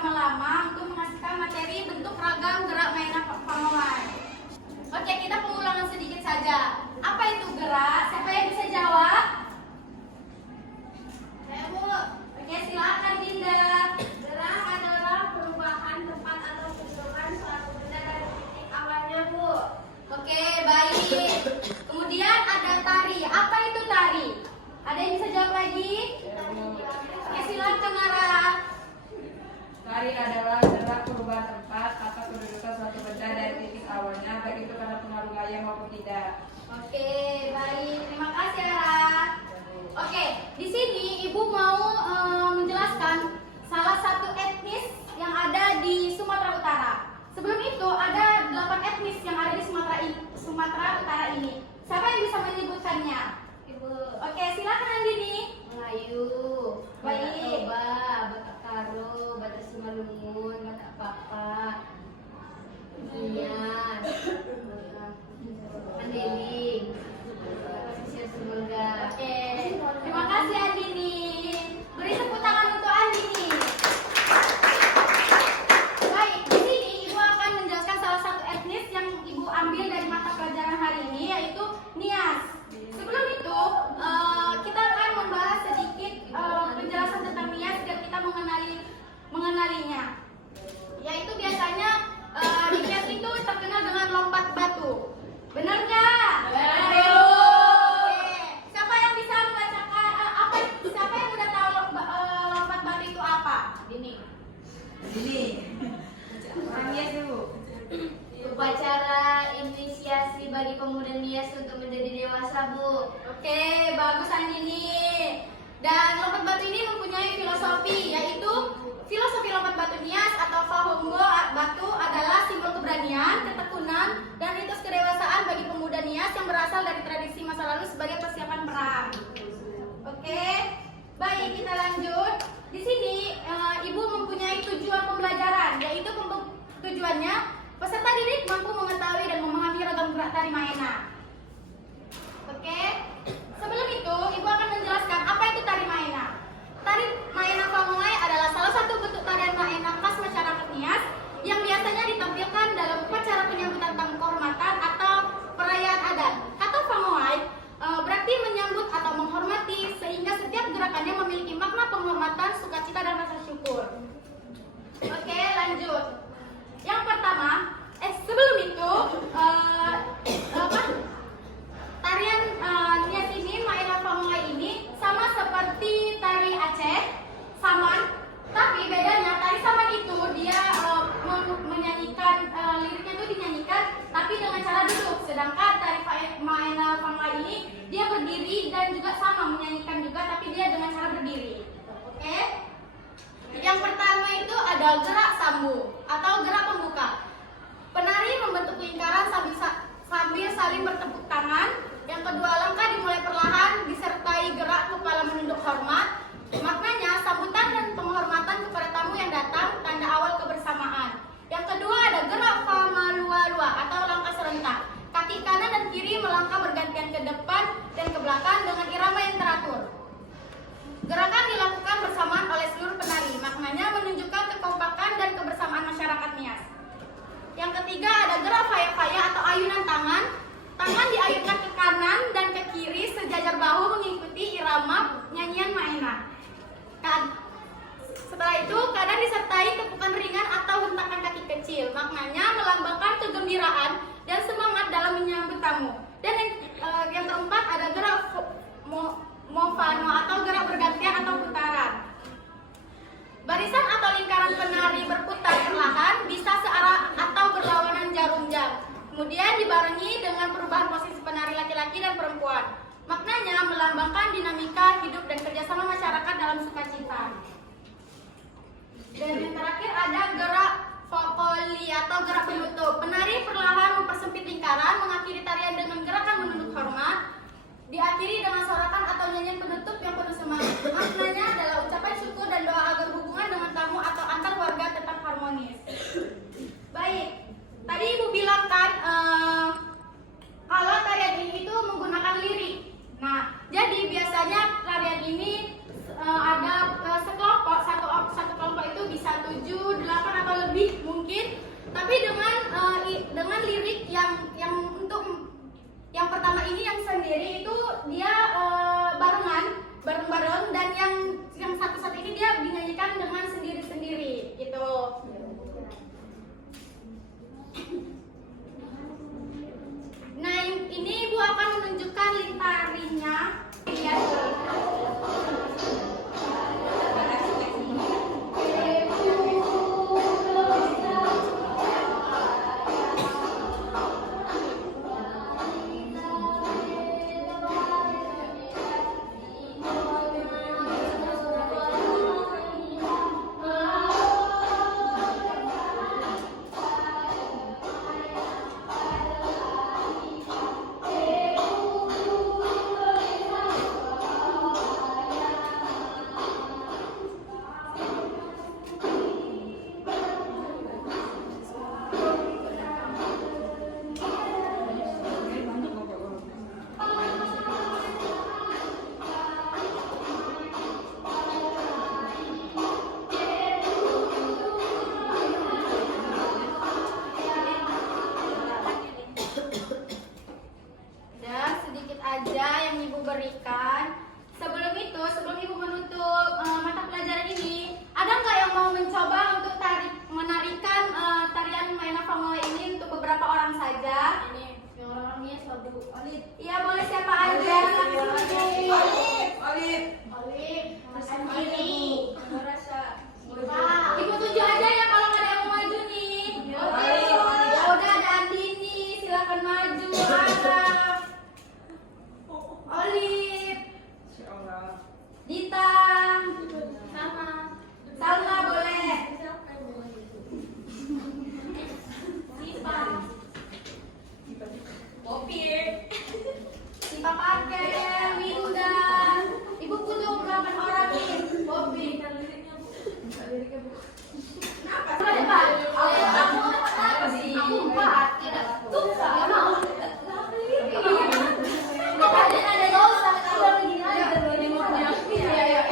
berlama-lama untuk menghasilkan materi bentuk ragam gerak mainan pawai. Oke, kita pengulangan sedikit saja. Apa itu gerak? Siapa yang bisa jawab? Saya, Bu. Oke, silakan Dinda. Gerak adalah perubahan tempat atau bentukan suatu benda dari titik awalnya, Bu. Oke, baik. Kemudian ada tari. Apa itu tari? Ada yang bisa jawab lagi? Oke, silakan Nara. Tari adalah gerak perubahan tempat atau kedudukan suatu benda dari titik awalnya, baik itu karena pengaruh gaya maupun tidak. Oke, baik. Terima kasih, Ara. Oke, di sini Ibu mau menjelaskan salah satu etnis yang ada di Sumatera Utara. Sebelum itu ada 8 etnis yang ada di Sumatera Utara ini. Siapa yang bisa menyebutkannya? Ibu. Oke, silakan Andini. Melayu, Batak Baik. Toba, Batak Karo, Batak Simalungun, Batak Papat, Nias, Mandailing, Batak Pesisir Sumberga. Oke, terima kasih Andini. Beri tepuk tangan untuk Andini. Baik, di sini Ibu akan menjelaskan salah satu etnis yang Ibu ambil dari mata pelajaran hari ini, yaitu Nias. Sebelum itu, kita akan membahas sedikit penjelasan tentang Nias biar kita mengenalinya. Yaitu biasanya di Nias itu terkenal dengan lompat batu. Benar nggak? Benar. Oke. Siapa yang bisa membacakan siapa yang udah tahu lompat batu itu apa? Ini. Ini orang Nias dulu. Upacara inisiasi bagi pemuda Nias untuk menjadi dewasa, Bu. Oke, bagus Andini. Dan lompat batu ini mempunyai filosofi, yaitu filosofi lompat batu Nias atau Fahombo batu adalah simbol keberanian, ketekunan, dan ritus kedewasaan bagi pemuda Nias yang berasal dari tradisi masa lalu sebagai persiapan perang. Oke, baik kita lanjut. Di sini Ibu mempunyai tujuan pembelajaran, yaitu tujuannya peserta didik mampu mengetahui dan memahami ragam gerak tari Maena. Oke, sebelum itu Ibu akan menjelaskan apa itu tari Maena. Tari Maena Pamulai adalah salah satu bentuk tarian Maena khas masyarakat Nias yang biasanya ditampilkan dalam upacara penyambutan tamu kehormatan atau perayaan adat. Kata Pamulai berarti menyambut atau menghormati, sehingga setiap gerakannya memiliki makna penghormatan, sukacita, dan rasa syukur. Oke, lanjut. Yang pertama, sebelum itu tarian Nias ini, Maena Pamulai ini sama seperti tari Aceh, Saman, tapi bedanya tari Saman itu dia menyanyikan liriknya itu dinyanyikan tapi dengan cara duduk, sedangkan tari Maena Pamulai ini dia berdiri dan juga sama menyanyikan juga tapi dia dengan cara berdiri. Oke? Yang pertama itu ada gerak sambung atau gerak pembuka. Penari membentuk lingkaran sambil saling bertepuk tangan. Yang kedua, langkah dimulai perlahan disertai gerak kepala menunduk hormat. Maknanya sambutan dan penghormatan kepada tamu yang datang, tanda awal kebersamaan. Yang kedua ada gerak famalua-lua atau langkah serentak. Kaki kanan dan kiri melangkah bergantian ke depan dan ke belakang dengan irama yang teratur. Gerakan dilakukan bersamaan oleh seluruh penari. Maknanya menunjukkan kekompakan dan kebersamaan masyarakat Nias. Yang ketiga ada gerak faya-faya atau ayunan tangan. Tangan diayunkan ke kanan dan ke kiri sejajar bahu mengikuti irama nyanyian Maena. Setelah itu kadang disertai tepukan ringan atau hentakan kaki kecil. Maknanya melambangkan kegembiraan dan semangat dalam menyambut tamu. Dan yang keempat ada gerak Movano atau gerak bergantian atau putaran. Barisan atau lingkaran penari berputar perlahan bisa searah atau berlawanan jarum jam. Kemudian dibarengi dengan perubahan posisi penari laki-laki dan perempuan. Maknanya melambangkan dinamika hidup dan kerjasama masyarakat dalam sukacita. Dan yang terakhir ada gerak Fokoli atau gerak penutup. Penari perlahan mempersempit lingkaran, mengakhiri tarian dengan gerakan menunduk hormat, diakhiri dengan sorakan atau nyanyian penutup yang penuh semangat. Maknanya adalah ucapan syukur dan doa agar hubungan dengan tamu atau antar warga tetap harmonis. Baik, tadi Ibu bilang kan kalau tarian ini itu menggunakan lirik. Nah, jadi biasanya tarian ini ada sekelompok, satu kelompok itu bisa 7, sendiri itu dia bareng-bareng, dan yang satu-satu ini dia dinyanyikan dengan sendiri-sendiri gitu. Nah, ini Ibu akan menunjukkan link tarinya. Lihat. Aja yang Ibu berikan. Sebelum Ibu menutup mata pelajaran ini, ada nggak yang mau mencoba untuk menarikan tarian Maena Famula ini untuk beberapa orang saja? Ini yang orangnya satu. Olip. Iya, boleh siapa aja? Olip. Andini. Ibu tunjuk aja ya kalau nggak ada yang mau maju nih. Oke. Ya udah, ada Andini, silakan maju. Olip, Dita, Salma boleh. Sipa, Popi, Sipa pakai Winda. Ibu butuh berapa orang nih? Popi. Kenapa? Apa sih? Aku empat. Tuh, nggak mau.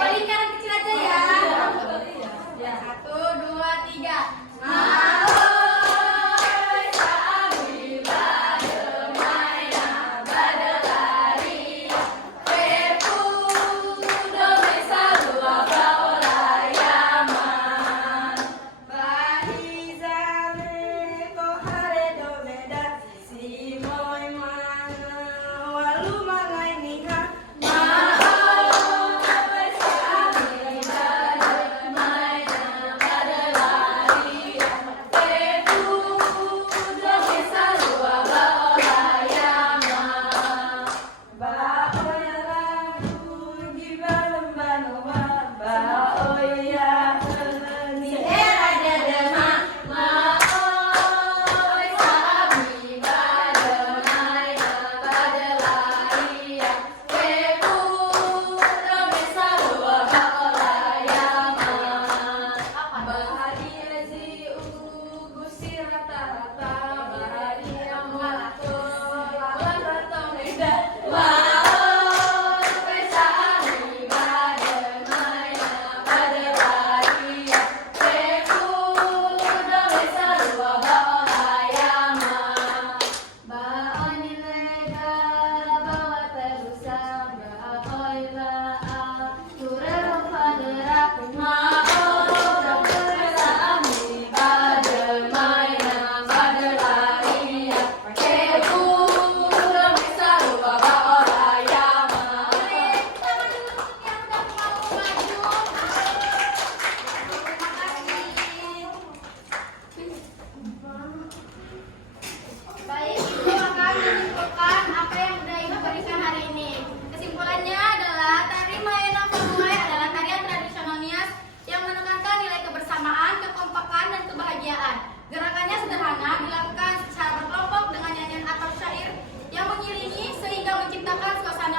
Lingkaran kecil aja ya. 1, 2, 3.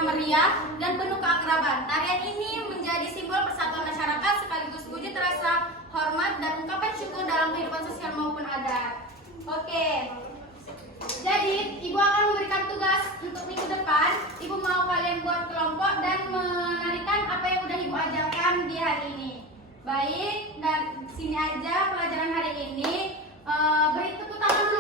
meriah dan penuh keakraban. Tarian ini menjadi simbol persatuan masyarakat sekaligus wujud rasa hormat dan ungkapan syukur dalam kehidupan sosial maupun adat. Oke. Jadi, Ibu akan memberikan tugas untuk minggu depan. Ibu mau kalian buat kelompok dan menarikan apa yang udah Ibu ajarkan di hari ini. Baik, dan sini aja pelajaran hari ini. Beri tepuk tangan dulu